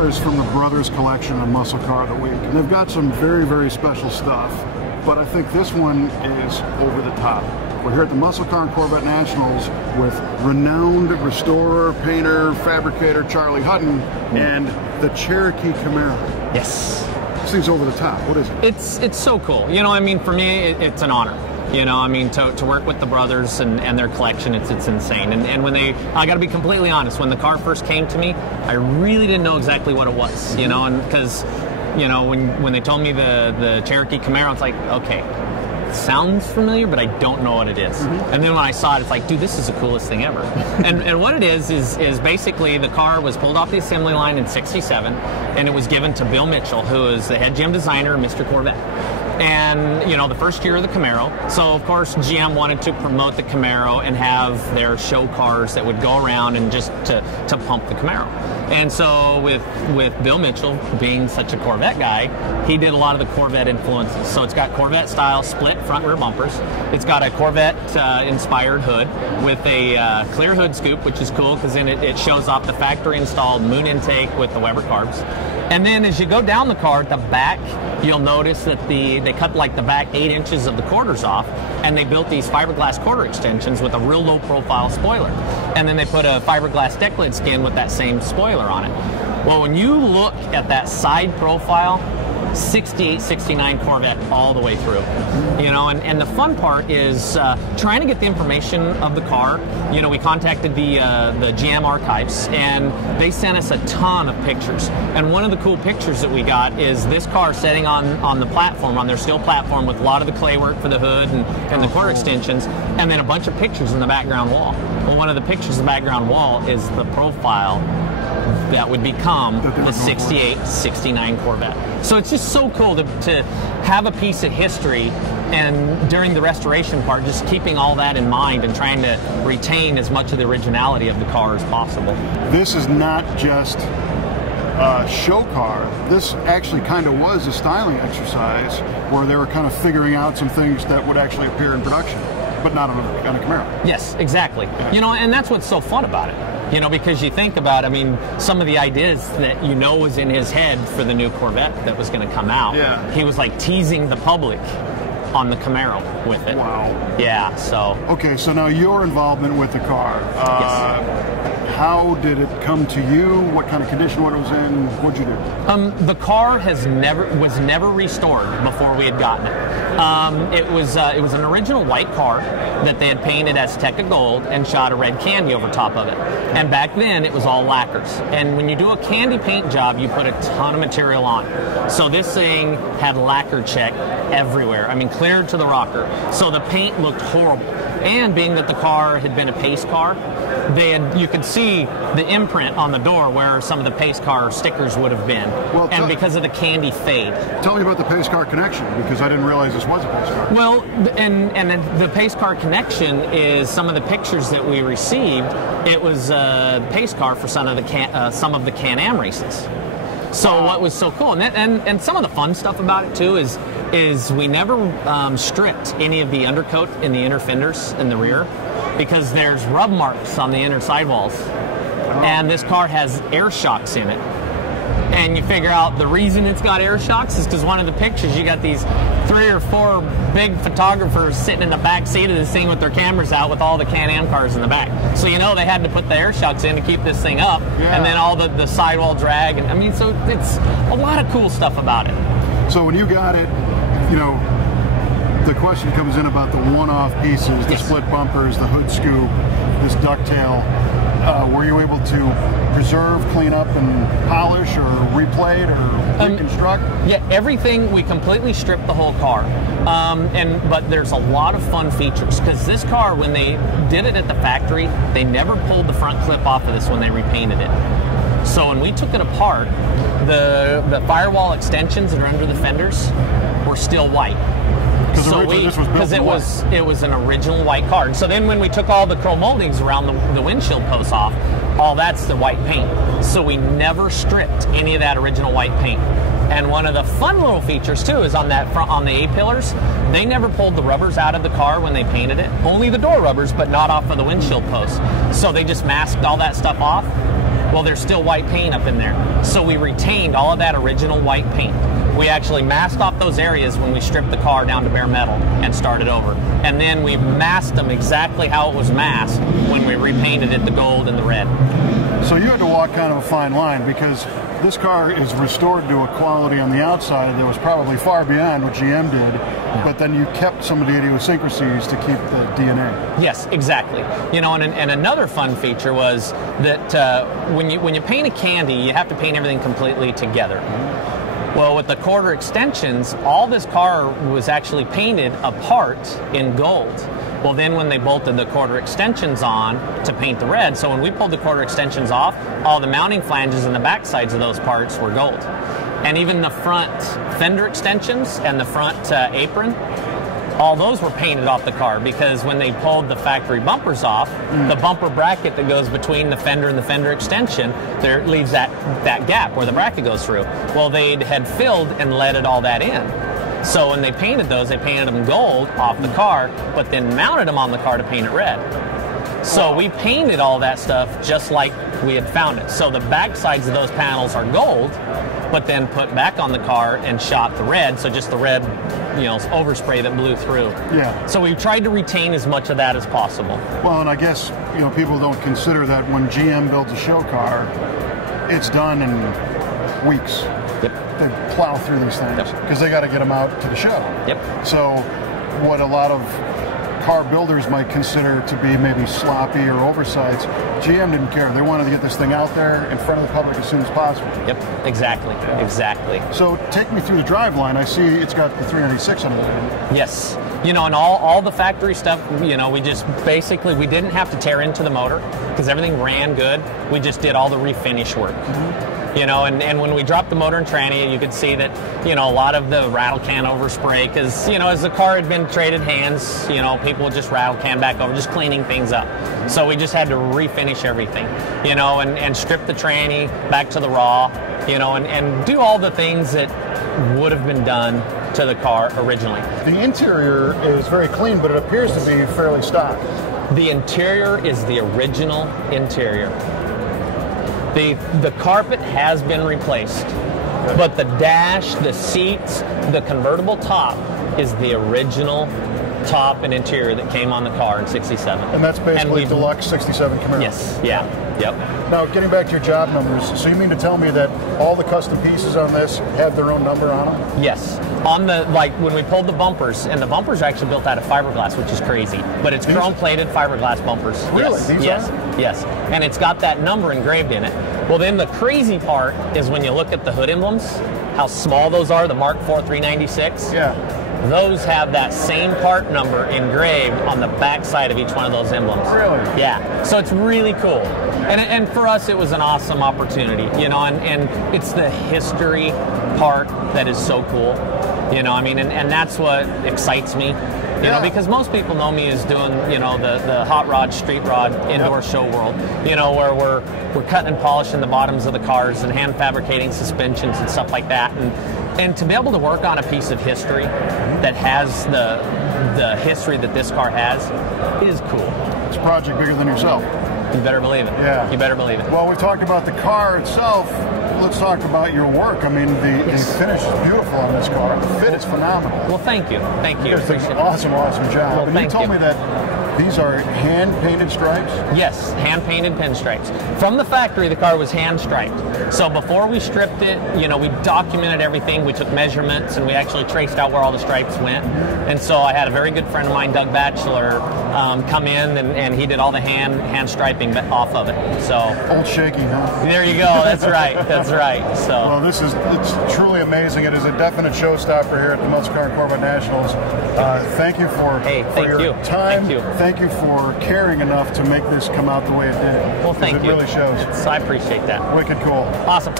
cars from the Brothers collection of Muscle Car of the Week. And they've got some very, very special stuff, but I think this one is over the top. We're here at the Muscle Car Corvette Nationals with renowned restorer, painter, fabricator Charley Hutton and the Cherokee Camaro. Yes. This thing's over the top. What is it? It's so cool. You know, I mean, for me, it's an honor. You know, I mean, to work with the brothers and their collection, it's insane. And when I got to be completely honest, when the car first came to me, I really didn't know exactly what it was, you know, and because, you know, when they told me the Cherokee Camaro, it's like, okay, it sounds familiar, but I don't know what it is. And then when I saw it, it's like, dude, this is the coolest thing ever. and what it is basically the car was pulled off the assembly line in '67, and it was given to Bill Mitchell, who is the head GM designer of Mr. Corvette. And, you know, the first year of the Camaro. So, of course, GM wanted to promote the Camaro and have their show cars that would go around and just to pump the Camaro. And so with Bill Mitchell being such a Corvette guy, he did a lot of the Corvette influences. So it's got Corvette style split front rear bumpers. It's got a Corvette inspired hood with a clear hood scoop, which is cool because then it shows off the factory installed moon intake with the Weber carbs. And then as you go down the car, at the back, you'll notice that they cut like the back 8 inches of the quarters off, and they built these fiberglass quarter extensions with a real low profile spoiler. And then they put a fiberglass deck lid skin with that same spoiler on it. Well, when you look at that side profile, 68, 69 Corvette all the way through, you know, and the fun part is trying to get the information of the car. You know, we contacted the GM archives, and they sent us a ton of pictures. And one of the cool pictures that we got is this car sitting on the platform, on their steel platform, with a lot of the clay work for the hood and the quarter extensions, and then a bunch of pictures in the background wall. Well, one of the pictures in the background wall is the profile that would become the 68, 69 Corvette. So it's just so cool to have a piece of history, and during the restoration part, just keeping all that in mind and trying to retain as much of the originality of the car as possible. This is not just a show car. This actually kind of was a styling exercise where they were kind of figuring out some things that would actually appear in production, but not on a Camaro. Yes, exactly. Yeah. You know, and that's what's so fun about it. You know, because you think about, I mean, some of the ideas that you know was in his head for the new Corvette that was going to come out. Yeah. He was like teasing the public on the Camaro with it. Wow. Yeah, so. Okay, so now your involvement with the car. Yes. How did it come to you? What kind of condition what it was in? What'd you do? The car was never restored before we had gotten it. It was an original white car that they had painted Azteca gold and shot a red candy over top of it. And back then it was all lacquers. And when you do a candy paint job, you put a ton of material on. So this thing had lacquer check everywhere. I mean, clear to the rocker. So the paint looked horrible. And being that the car had been a pace car, you could see the imprint on the door where some of the pace car stickers would have been, well, and because of the candy fade. Tell me about the pace car connection, because I didn't realize this was a pace car. Well, and the pace car connection is some of the pictures that we received. It was a pace car for some of the Can-Am races. So what was so cool, and some of the fun stuff about it too is we never stripped any of the undercoat in the inner fenders in the rear, because there's rub marks on the inner sidewalls, and this car has air shocks in it. And you figure out the reason it's got air shocks is because one of the pictures, you got these 3 or 4 big photographers sitting in the back seat of this thing with their cameras out with all the Can-Am cars in the back. So you know they had to put the air shocks in to keep this thing up, and then all the sidewall drag. And I mean, so it's a lot of cool stuff about it. So when you got it, you know, the question comes in about the one-off pieces, the split bumpers, the hood scoop, this ducktail. Were you able to preserve, clean up, and polish, or replate, or reconstruct? Yeah, everything. We completely stripped the whole car. But there's a lot of fun features, because this car, when they did it at the factory, they never pulled the front clip off of this when they repainted it. So when we took it apart, the firewall extensions that are under the fenders were still white. Because it was an original white car. And so then when we took all the chrome moldings around the windshield posts off, all that's the white paint. So we never stripped any of that original white paint. And one of the fun little features too is on the A-pillars, they never pulled the rubbers out of the car when they painted it. Only the door rubbers, but not off of the windshield posts. So they just masked all that stuff off. Well, there's still white paint up in there. So we retained all of that original white paint. We actually masked off those areas when we stripped the car down to bare metal and started over. And then we masked them exactly how it was masked when we repainted it the gold and the red. So you had to walk kind of a fine line, because this car is restored to a quality on the outside that was probably far beyond what GM did, but then you kept some of the idiosyncrasies to keep the DNA. Yes, exactly. You know, and another fun feature was that when you paint a candy, you have to paint everything completely together. Well, with the quarter extensions, all this car was actually painted apart in gold. Well, then when they bolted the quarter extensions on to paint the red, so when we pulled the quarter extensions off, all the mounting flanges and the back sides of those parts were gold. And even the front fender extensions and the front apron, all those were painted off the car, because when they pulled the factory bumpers off, the bumper bracket that goes between the fender and the fender extension, there leaves that gap where the bracket goes through. Well, they had filled and leaded all that in. So when they painted those, they painted them gold off the car, but then mounted them on the car to paint it red. So we painted all that stuff just like we had found it. So the back sides of those panels are gold, but then put back on the car and shot the red, so just the red, you know, overspray that blew through. Yeah. So we tried to retain as much of that as possible. Well, and I guess, you know, people don't consider that when GM builds a show car, it's done in weeks. Yep. They plow through these things because they got to get them out to the show. Yep. So what a lot of car builders might consider to be maybe sloppy or oversized, GM didn't care. They wanted to get this thing out there in front of the public as soon as possible. Yep, exactly, exactly. So take me through the driveline. I see it's got the 396 on it. Yes. You know, and all the factory stuff, you know, we just basically, we didn't have to tear into the motor because everything ran good. We just did all the refinish work. You know, and when we dropped the motor and tranny, you could see that, you know, a lot of the rattle can overspray, because, you know, as the car had been traded hands, you know, people would just rattle can back over, just cleaning things up. So we just had to refinish everything, you know, and strip the tranny back to the raw, you know, and do all the things that would have been done to the car originally. The interior is very clean, but it appears to be fairly stock. The interior is the original interior. The carpet has been replaced, but the dash, the seats, the convertible top is the original top and interior that came on the car in '67. And that's basically deluxe '67 Camaro. Yes, yeah, yep. Now, getting back to your job numbers, so you mean to tell me that all the custom pieces on this have their own number on them? Yes. On the, like, when we pulled the bumpers, and the bumpers are actually built out of fiberglass, which is crazy, but it's chrome-plated fiberglass bumpers. Really? Yes, These yes, are? yes. And it's got that number engraved in it. Well, then the crazy part is when you look at the hood emblems, how small those are, the Mark IV 396. Yeah. Those have that same part number engraved on the back side of each one of those emblems. Really? Yeah. So it's really cool. And for us, it was an awesome opportunity, you know, and it's the history part that is so cool, you know, I mean, and that's what excites me, you know, because most people know me as doing, you know, the hot rod, street rod, indoor show world, you know, where we're cutting and polishing the bottoms of the cars and hand fabricating suspensions and stuff like that. And to be able to work on a piece of history that has the history that this car has is cool. It's a project bigger than yourself. You better believe it. Yeah. You better believe it. Well, we talked about the car itself. Let's talk about your work. I mean, the finish is beautiful on this car. The fit is phenomenal. Well, thank you. Thank you. It's an awesome, awesome job. Well, and you told me that these are hand-painted stripes? Yes, hand-painted pinstripes. From the factory, the car was hand-striped. So before we stripped it, you know, we documented everything. We took measurements, and we actually traced out where all the stripes went. And so I had a very good friend of mine, Doug Batchelor, come in, and he did all the hand striping off of it. So Old Shaky, huh? There you go. That's right. That's right. So well, it's truly amazing. It is a definite showstopper here at the Muscle Car Corvette Nationals. Thank you for your time. Thank you for caring enough to make this come out the way it did. Well, thank you. It really shows. I appreciate that. Wicked cool. Awesome.